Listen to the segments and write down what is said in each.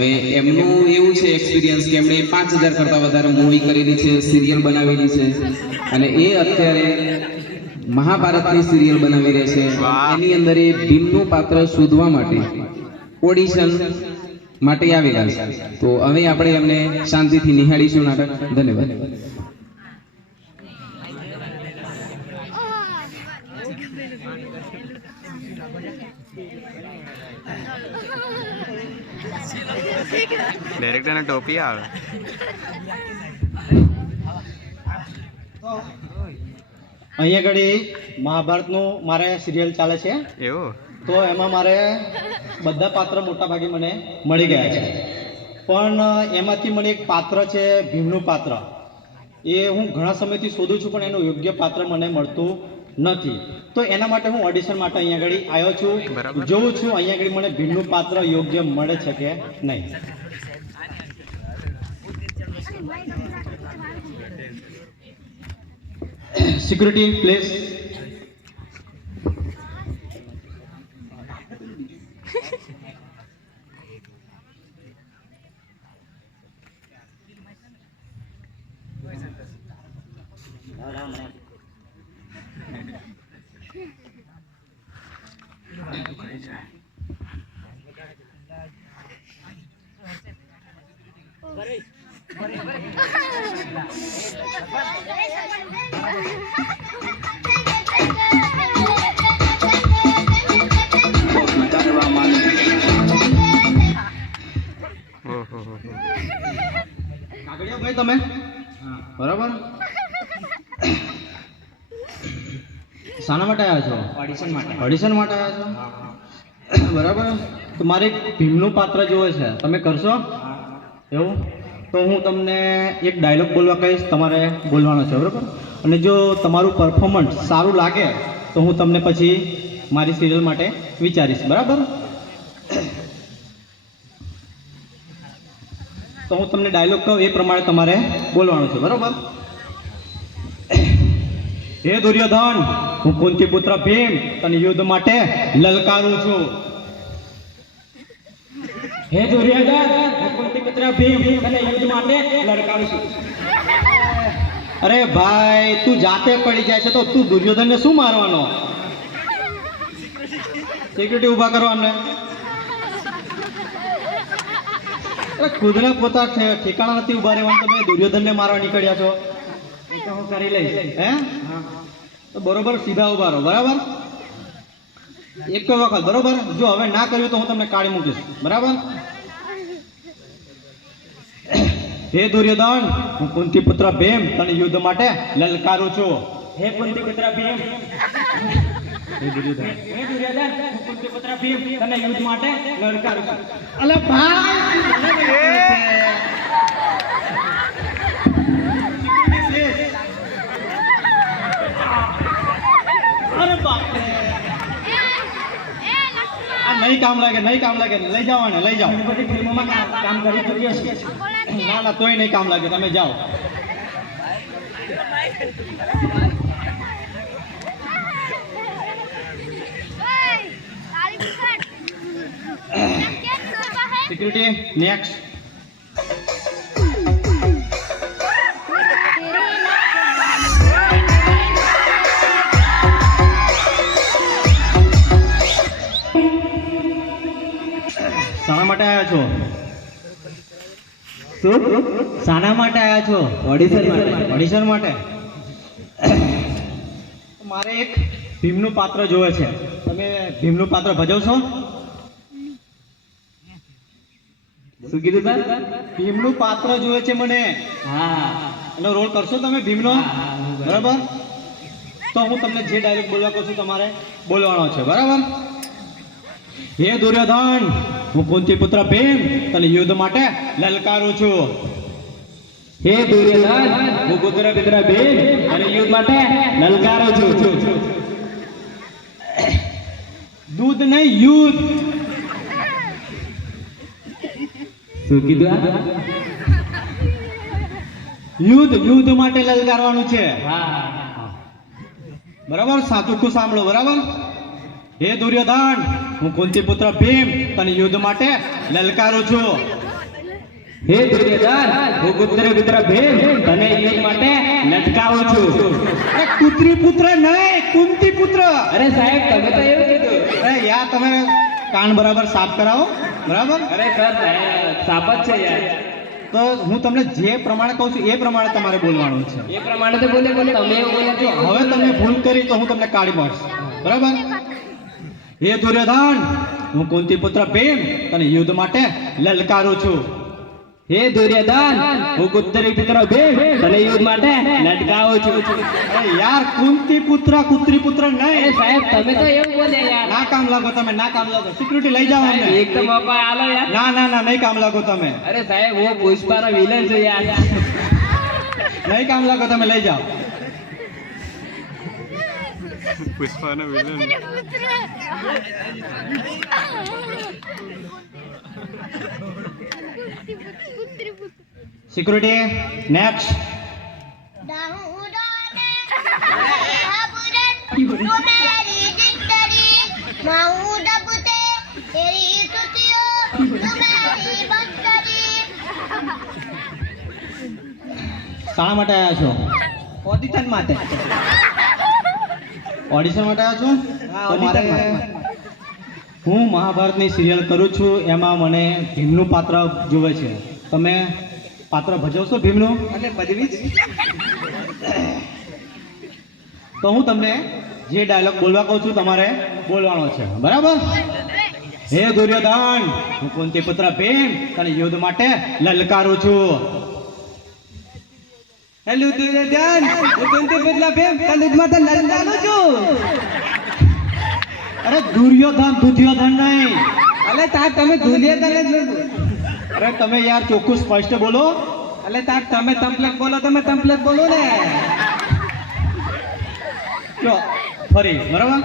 હવે એમનું એવું છે એક્સપિરિયન્સ કે એમણે 5000 કરતા વધારે મૂવી કરેલી છે, સિરિયલ બનાવેલી છે અને એ અત્યારે મહાભારતની સિરિયલ બનાવી રહે છે. એની અંદર એ ભીમનું પાત્ર શોધવા માટે ઓડિશન માટે આવેલા છે. તો હવે આપણે એમને શાંતિથી નિહાળીશું નાટક. ધન્યવાદ. डायरेक्टर ने टोपी આવે અહીંયા ઘડી મહાભારતનું મારે સિરિયલ ચાલે છે એવું તો એમાં મારે બધા પાત્ર મોટા ભાગે મને મળી ગયા છે, પણ એમાંથી મને એક પાત્ર છે ભીમનું પાત્ર. એ હું ઘણા સમયથી શોધું છું પણ એનું યોગ્ય પાત્ર મને મળતું નથી. તો એના માટે હું ઓડિશન માટે અહીંયા આગળ આવ્યો છું. જોઉં છું અહીંયા આગળ મને ભીમનું પાત્ર યોગ્ય મળે છે કે નહીં. Security please. કાગડિયા ભાઈ તમે બરાબર શાના માટે આવ્યા છો? ઓડિશન માટે. ઓડિશન માટે આવ્યા છો બરાબર. તો મારે એક ભીમનું પાત્ર જોવે છે, તમે કરશો? એવું તો હું તમને એક ડાયલોગ બોલવા કહીશ, તમારે બોલવાનો છે બરાબર. અને જો તમારું પરફોર્મન્સ સારું લાગે તો હું તમને પછી મારી સિરિયલ માટે વિચારીશ બરાબર. તો હું તમને ડાયલોગ કહું એ પ્રમાણે તમારે બોલવાનું છે બરાબર. હે દુર્યોધન, હું કુંતી પુત્ર ભીમ તને યુદ્ધ માટે લલકારું છું. હે દુર્યોધન, હું કુંતી પુત્ર ભીમ તને યુદ્ધ માટે લલકારું છું. અરે ભાઈ, તું જાતે પડી જાય છે તો તું દુર્યોધનને શું મારવાનો? સિક્યુરિટી ઊભા કરો અમને. ખુદને પોતા ઠેકાણા નથી ઉભા રહેવાનું, તમે દુર્યોધનને મારવા નીકળ્યા છો. તો હું કરી લઈશ. હે તો બરોબર સીધા ઉભા રહો બરાબર. એક વખત બરોબર. જો હવે ના કર્યું તો હું તમને કાઢી મૂકીશ બરાબર. હે દુર્યોધન, હું કુંતી પુત્ર ભીમ તને યુદ્ધ માટે લલકારું છું. હે કુંતી પુત્ર ભીમ. હે દુર્યોધન, હું કુંતી પુત્ર ભીમ તને યુદ્ધ માટે લલકારું છું. અલે ભાઈ, અરે બાપ રે, આ નહીં કામ લાગે, નહીં કામ લાગે. લઈ જાઓ ને, લઈ જાઓ. બધી ફિલ્મોમાં કામ કરી ચૂક્યો છે. ના ના, તોય નહીં કામ લાગે, તમે જાઓ. Security next. શાના માટે આવ્યા છો? શું શાના માટે આવ્યા છો? ઓડિશન માટે. ઓડિશન માટે. મારે એક ભીમનું પાત્ર જોવે છે, તમે ભીમનું પાત્ર ભજવશો? શું કીધું સર? ભીમનું પાત્ર જોવે છે મને. હા, એનો રોલ કરશો તમે ભીમનો? બરાબર. તો હું તમને જે ડાયલોગ બોલવા કહું છું તમારે બોલવાનો છે બરાબર. હે દુર્યોધન, હું કુંતી પુત્ર ભીમ તને યુદ્ધ માટે લલકારું છું. હે દુર્યોધન, હું કુંતી પુત્ર ભીમ તને યુદ્ધ માટે લલકારું છું. દૂધ નહીં, યુદ્ધ. શું કીધું? યુદ્ધ માટે લલકારવાનું છે. બરાબર, સાચું સાંભળો બરાબર. હે દુર્યોધન, હું કુંતી પુત્ર ભીમ તને યુદ્ધ માટે લલકારું છું. હે દુર્યોધન, હું પુત્ર ભીમ તને યુદ્ધ માટે લટકાવું છું. અરે કુંતી પુત્ર નહીં, કુંતી પુત્ર. અરે સાહેબ, તમે તો એવું કીધું. અરે યાર, તમે કાન બરાબર સાફ કરાવો. બરાબર? અરે સર, સાબત છે યાર. તો હું તમને જે પ્રમાણે કહું છું એ પ્રમાણે તમારે બોલવાનું છે. એ પ્રમાણે તો બોલે તમે એવું બોલ્યા છો. હવે તમે ભૂલ કરી તો હું તમને કાઢી પાડીશ. બરાબર? હે દુર્યોધન, હું કુંતી પુત્ર ભીમ તને યુદ્ધ માટે લલકારું છું. હે દુર્યોધન, હું પુત્ર ભીમ તને યુદ્ધ માટે લટકાવું છું. અરે યાર, કુંતી પુત્ર કુત્રી પુત્ર અરે નહીં. સાહેબ, તમે તો એવું બોલ્યા યાર. ના કામ લાગો તમે, ના કામ લાગો. સિક્યુરિટી લઈ જાઓ અમને. એક તો મોકો આલો યાર. ના ના ના, નહીં કામ લાગો તમે. અરે સાહેબ, હું પુષ્પાનો વિલન છું યાર. નહીં કામ લાગો તમે, લઈ જાઓ. Security next. શાના માટે આવ્યા છો? ઓડિશન માટે. ઓડિશન માટે આવ્યા છો? હા, તો audition મારે માટે. હું મહાભારતની સિરિયલ કરું છું, એમાં મને ભીમનું પાત્ર જોવે છે. તમે પાત્ર ભજવશો ભીમનું? એટલે પદવી જ. તો હું તમને જે ડાયલોગ બોલવા કહું છું તમારે બોલવાનો છે. બરાબર? હે દુર્યોધન, હું કુંતી પુત્ર ભીમ તને યુદ્ધ માટે લલકારું છું. હેલો દુર્યોધન, હું કુંતી પુત્ર ભીમ તને યુદ્ધ માટે લલકારું છું. અરે દુર્યોધન, દુર્યોધન નહીં. અલે તાર તમે દુર્યોધન જ બોલો. અરે તમે યાર ચોખ્ખું સ્પષ્ટ બોલો. અલે તાર તમે તમ્પલેટ બોલો, તમે તમ્પલેટ બોલો ને. જો ફરી. બરાબર?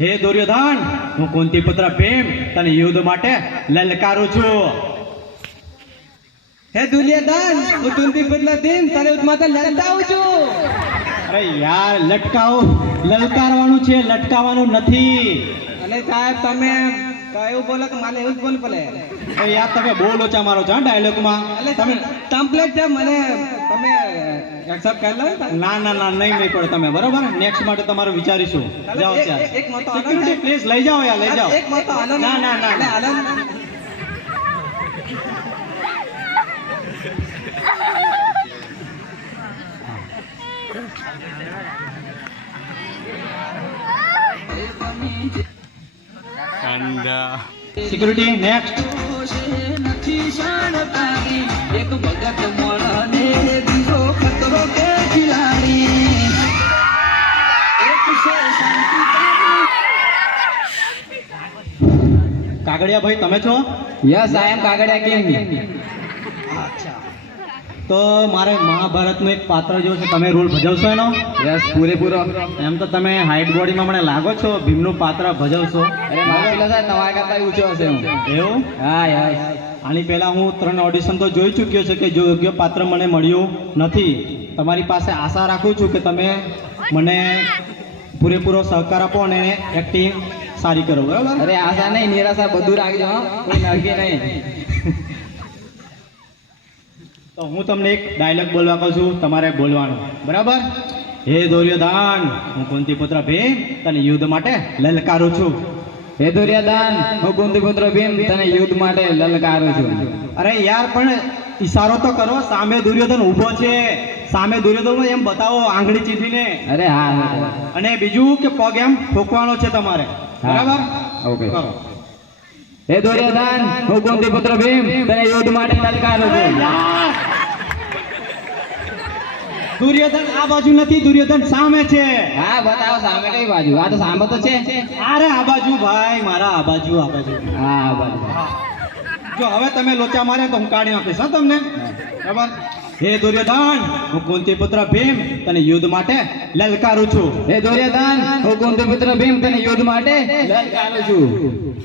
હે દુર્યોધન, હું કુંતી પુત્ર ભીમ તને યુદ્ધ માટે લલકારું છું. હે દુર્યોધન, હું કુંતી પુત્ર ભીમ તને યુદ્ધ માટે લલકારું છું. અરે યાર, લલકારવાનું છે, લટકાવવાનું નથી. અલે સાહેબ, તમે કયું બોલો કે મારે એવું જ બોલ પડે. અરે યાર, તમે બહુ લોચા મારો છો ડાયલોગમાં. અલે તમે તમ્પલેટ છે, મને તમે એક્સેપ્ટ કરી લો ને. ના ના ના, નહીં પડે તમે. બરાબર? નેક્સ્ટ માટે તમારું વિચારીશું. જાઓ એક- ચાલ. એક મોટો આનંદ સિક્યુરિટી થાય. પ્લીઝ લઈ જાઓ યાર, લઈ જાઓ. એક મોટો આનંદ. ના ના ના અલે આનંદ. Security next. એક ભગત મોણને બીજો ખતરો કે ખિલાડી. એક છે શાંતિકારી. કાગડિયા ભાઈ, તમે છો? યસ, આઈ એમ કાગડિયા કિંગ. તો મારે મહાભારતનું એક પાત્ર જો છે, તમે રોલ ભજવશો એનો? યસ, પૂરેપૂરો. એમ તો તમે હાઈટ બોડીમાં મને લાગો છો, ભીમનું પાત્ર ભજવશો. અરે મારો પેલો સાહેબ તમારા કરતા ઊંચો હશે હું. એવું? હા યસ. આની પહેલા હું 3 ઓડિશન તો જોઈ ચૂક્યો છે કે જો યોગ્ય પાત્ર મને મળ્યું નથી. તમારી પાસે આશા રાખું છું કે તમે મને પૂરેપૂરો સહકાર આપો અને એક્ટિંગ સારી કરો. બરાબર? અરે આશા નહીં, નિરાશા બધું રાખજો હો. કોઈ નરકે નહીં. તો હું તમને એક ડાયલોગ બોલવા કહું છું, તમારે બોલવાનું. બરાબર? હે દુર્યોધન, હું કુંતી પુત્ર ભીમ તને યુદ્ધ માટે લલકારું છું. હે દુર્યોધન, હું કુંતી પુત્ર ભીમ તને યુદ્ધ માટે લલકારું છું. અરે યાર, પણ ઈશારો તો કરો. સામે દુર્યોધન ઊભો છે, સામે દુર્યોધન એમ બતાવો આંગળી ચીંધીને. અરે હા, હા. અને બીજું કે પગ એમ ઠોકવાનો છે તમારે. બરાબર? ઓકે. કરો. હે દુર્યોધન, હું કુંતી પુત્ર ભીમ તને યુદ્ધ માટે લલકારું છું. દુર્યોધન આ બાજુ નથી, દુર્યોધન સામે છે. હા, બતાવો સામે કઈ બાજુ. આ તો સામે તો છે. અરે આ બાજુ ભાઈ, મારા આ બાજુ, આ બાજુ. હા, આ બાજુ. જો હવે તમે લોચા મારે તો હું કાઢી નાખીશ હા તમને. બરાબર? હે દુર્યોધન, હું કુંતી પુત્ર ભીમ તને યુદ્ધ માટે લલકારું છું. હે દુર્યોધન, હું કુંતી પુત્ર ભીમ તને યુદ્ધ માટે લલકારું છું.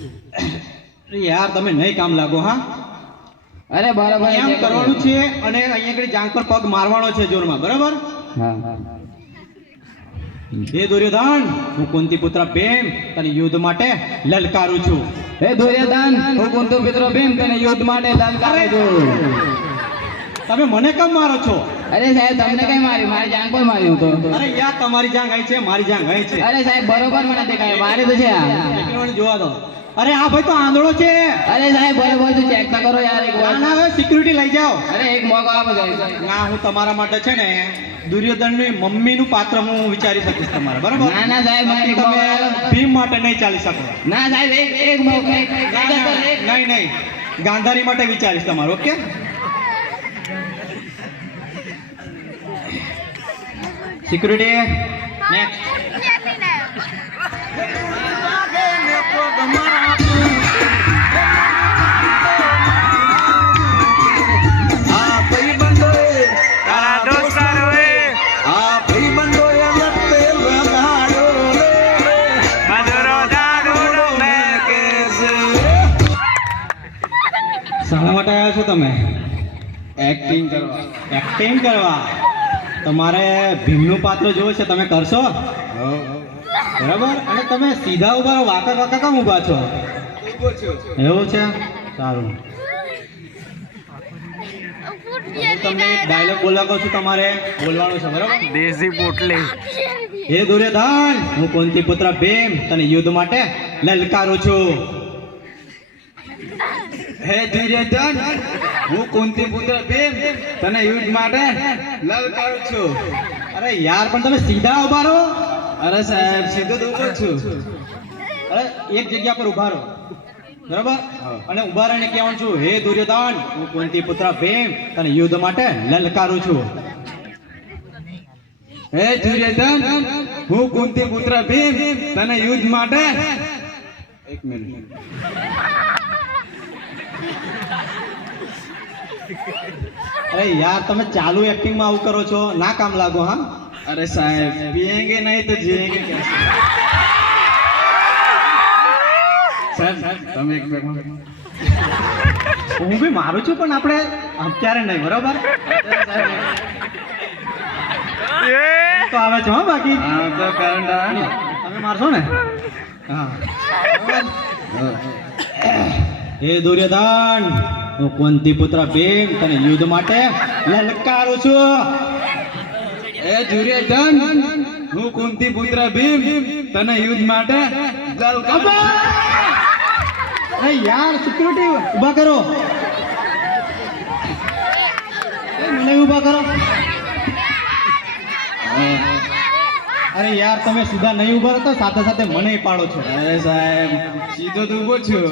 યાર, તમે નહીં કામ લાગો. હા, અરે બરાબર એમ કરવાનું છે અને અહીંયા આગળ જાંગ પર પગ મારવાનો છે જોરમાં. બરાબર? હા. હે દુર્યોધન, હું કુંતી પુત્ર ભીમ તને યુદ્ધ માટે લલકારું છું. હે દુર્યોધન હું કુંતી પુત્ર ભીમ તને યુદ્ધ માટે લલકારું છું. તમે મને કેમ મારો છો? અરે સાહેબ તમને કઈ માર્યું? મારી જાન પર માર્યું તો. અરે યાર તમારી જાંગ અહીં છે, મારી જાંગ અહીં છે. અરે સાહેબ બરોબર મને દેખાય મારી તો છે આ. એટલે મને જોવા દો. અરે આ ભાઈ તો આંધળો છે. અરે સાહેબ બરોબર તું ચેક તો કરો યાર એક વાર. ના હવે સિક્યુરિટી લઈ જાઓ. અરે એક મોકો આપો સાહેબ. ના હું તમારા માટે છે ને દુર્યોધનની મમ્મીનું પાત્ર હું વિચારી શકીશ તમારે, બરાબર? ના ના સાહેબ મને એક મોકો આપો. તમે ભીમ માટે નહીં ચાલી શકો. ના સાહેબ એક મોકો નહીં નહીં ગાંધારી માટે વિચારીશ તમારું, ઓકે? Security next. શાના માટે આવ્યા છો તમે? એક્ટિંગ કરવા. એક્ટિંગ કરવા. તમારે ભીમનું પાત્ર જોવે છે, તમે કરશો બરાબર? અને તમે સીધા ઉભા રહો, વાંકા વાંકા કેમ ઉભા છો? એવું છે? સારું. હું તમને એક ડાયલોગ બોલવા કહું છું, તમારે બોલવાનું છે, બરાબર? દેશી પોટલી. હે દુર્યોધન હું કુંતી પુત્ર ભીમ તને યુદ્ધ માટે લલકારું છું. હે દુર્યોધન હું કુંતી પુત્ર ભીમ તને યુદ્ધ માટે લલકારું છું. અરે યાર પણ તમે સીધા ઉભા રહો. અરે સાહેબ સીધો તો ઊભો છું. અરે એક જગ્યા પર ઉભા રહો, બરાબર? અને ઉભા રહીને કહેવાનું છું, હે દુર્યોધન હું કુંતી પુત્ર ભીમ તને યુદ્ધ માટે લલકારું છું. હે દુર્યોધન હું કુંતી પુત્ર ભીમ તને યુદ્ધ માટે. એક મિનિટ. અરે યાર તમે ચાલુ એક્ટિંગમાં આવું કરો છો, ના કામ લાગો. હા અરે સાહેબ पिएंगे नहीं तो जिएंगे कैसे? સાહેબ તમે એક પેક હું બી મારું છું પણ આપણે અત્યારે નહીં, બરાબર? તો આવે છે હા બાકી. હા તો કરંટ આવે ને. તમે મારશો ને? હા. હે દુર્યોધન હું કુંતી પુત્ર ભીમ તને યુદ્ધ માટે લલકારું છું. એ દુર્યોધન હું કુંતી પુત્ર ભીમ તને યુદ્ધ માટે લલકારું. અરે યાર સિક્યુરિટી ઊભા કરો. મને ઊભા કરો. અરે યાર તમે સીધા નહીં ઊભા રહેતા, સાથે સાથે મને પાડો છો. અરે સાહેબ સીધો તો ઊભો છું.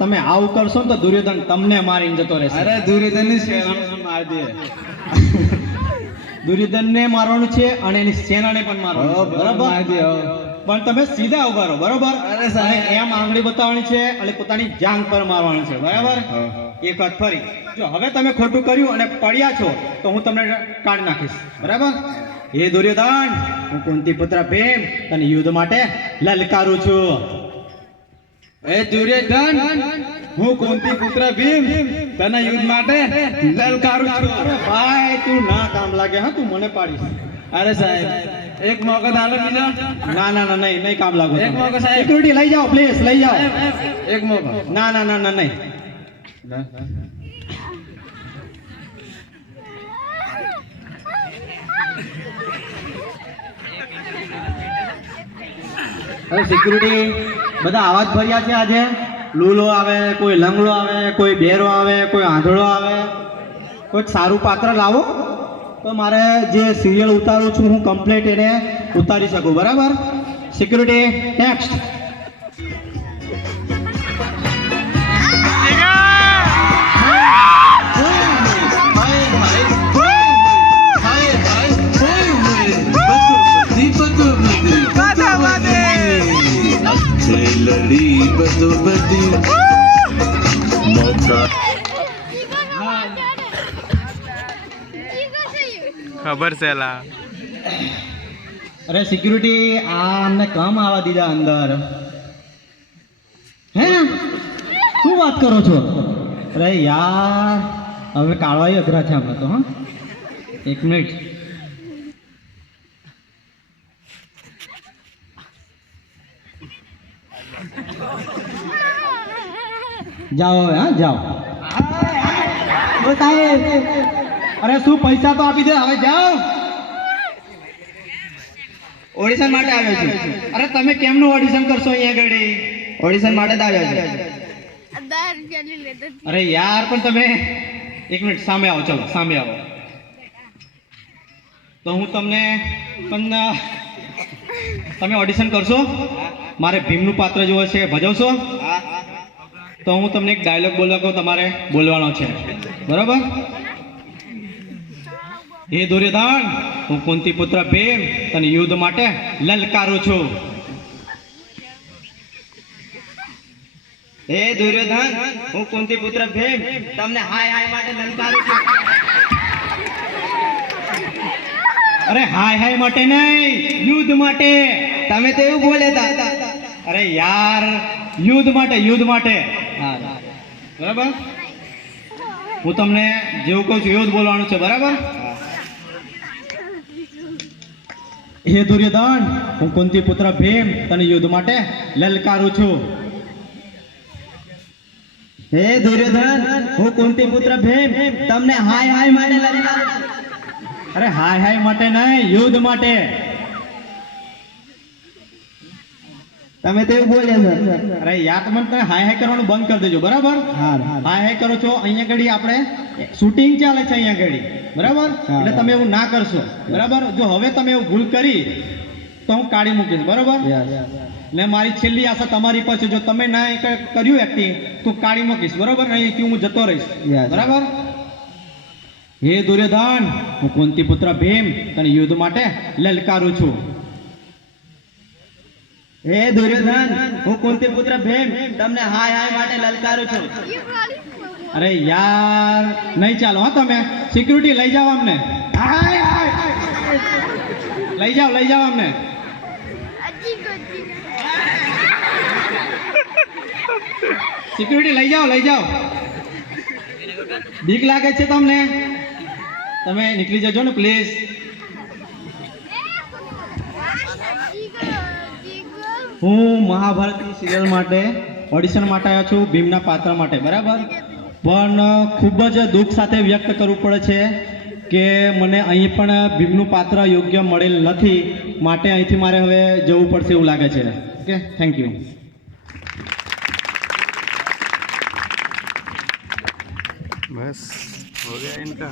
તમે આવું કરશો ને તો દુર્યોધન તમને મારીને જતો રહેશે. અરે દુર્યોધનની સેનાને મારી દે. દુર્યોધનને મારવાનું છે અને એની સેનાને પણ મારવાનું છે, બરાબર? મારી દે. પણ તમે સીધા ઉભા રહો, બરાબર? અરે સાહેબ. અને એમ આંગળી બતાવવાની છે અને પોતાની જાંઘ પર મારવાનું છે, બરાબર? એક વખત ફરી. જો હવે તમે ખોટું કર્યું અને પડ્યા છો તો હું તમને કાઢી નાખીશ, બરાબર? હે દુર્યોધન હું કુંતી પુત્ર ભીમ તને યુદ્ધ માટે લલકારું છું. એ દુર્યોધન હું કુંતી પુત્ર ભીમ તને યુદ્ધ માટે લલકારું છું. અરે ભાઈ તું ના કામ લાગે. હા તું મને પાડીશ. અરે સાહેબ એક મોકો તો આલો બીજો. ના ના ના નહીં નહીં કામ લાગો. એક મોકો સાહેબ. સિક્યુરિટી લઈ જાઓ પ્લીઝ, લઈ જાઓ. એક મોકો. ના ના ના ના નહીં. હવે સિક્યુરિટી બધા આવાજ ભર્યા છે આજે. લૂલો આવે, કોઈ લંગડો આવે, કોઈ બેરો આવે, કોઈ આંધળો આવે. કોઈ સારું પાત્ર લાવો તો મારે જે સિરિયલ ઉતારું છું હું કમ્પ્લીટ એને ઉતારી શકું, બરાબર? Security next. લડી બધો બધી મોકા ખબર છે લા. અરે સિક્યુરિટી આ અમને કામ આવવા દીધા અંદર. હે શું વાત કરો છો? અરે યાર હવે કાઢવા અઘરા છે આપણે તો. હા એક મિનિટ. જાઓ હવે, હા જાઓ. અરે શું પૈસા તો આપી દે, હવે જાઓ. ઓડિશન માટે આવ્યો છું. અરે તમે કેમનું ઓડિશન કરશો અહીંયા આગળ? ઓડિશન માટે જ આવ્યો છું. અરે યાર પણ તમે એક મિનિટ સામે આવો, ચલો સામે આવો. તો હું તમને પણ તમે ઓડિશન કરશો? મારે ભીમનું પાત્ર જોવે છે, ભજવશો? તો હું તમને એક ડાયલોગ બોલવા કહું, તમારે બોલવાનો છે, બરાબર? હે દુર્યોધન, હું કુંતી પુત્ર ભીમ તને યુદ્ધ માટે લલકારું છું. હે દુર્યોધન, હું કુંતી પુત્ર ભીમ તમને હાય હાય માટે લલકારું છું. અરે હાય હાય માટે નહીં, યુદ્ધ માટે. તમે તો એવું બોલ્યા હતા. અરે યાર, યુદ્ધ માટે, યુદ્ધ માટે. બરાબર? હું તમને જેવું કહું છું એવું જ બોલવાનું છે, બરાબર? હે દુર્યોધન, હું કુંતી પુત્ર ભીમ તને યુદ્ધ માટે લલકારું છું. હે દુર્યોધન, હું કુંતી પુત્ર ભીમ તમને હાય હાય માટે લલકારું છું. અરે હાય હાય માટે નહીં, યુદ્ધ માટે. તમે તો એવું બોલ્યા સર. અરે યાર, તમે હાય હાય કરવાનું બંધ કરી દેજો, બરાબર? હાય હાય કરો છો, અહીંયા ઘડી આપણે શૂટિંગ ચાલે છે અહીંયા ઘડી, બરાબર? એટલે તમે એવું ના કરશો, બરાબર? જો હવે તમે એવું ભૂલ કરી તો હું કાઢી મૂકીશ, બરાબર? એટલે મારી છેલ્લી આશા તમારી પર છે, જો તમે ના કર્યું એક્ટિંગ તો કાઢી મૂકીશ, બરાબર? અહીંથી હું જતો રહીશ, બરાબર? હે દુર્યોધન, હું કુંતી પુત્ર ભીમ તને યુદ્ધ માટે લલકારું છું. હે દુર્યોધન, હું કુંતી પુત્ર ભીમ તમને હાય હાય માટે લલકારું છું. અરે યાર, નહીં ચાલો હા. તમે સિક્યુરિટી લઈ જાઓ અમને. હાય હાય, લઈ જાઓ અમને. સિક્યુરિટી લઈ જાઓ. બીક લાગે છે તમને? તમે નીકળી જજો ને પ્લીઝ. હું મહાભારતની સિરિયલ માટે ઓડિશન માટે આવ્યો છું, ભીમના પાત્ર માટે, બરાબર? પણ ખૂબ જ દુઃખ સાથે વ્યક્ત કરવું પડે છે કે મને અહીં પણ ભીમનું પાત્ર યોગ્ય મળેલ નથી, માટે અહીંથી મારે હવે જવું પડશે એવું લાગે છે. Okay, thank you. बस हो गया इनका.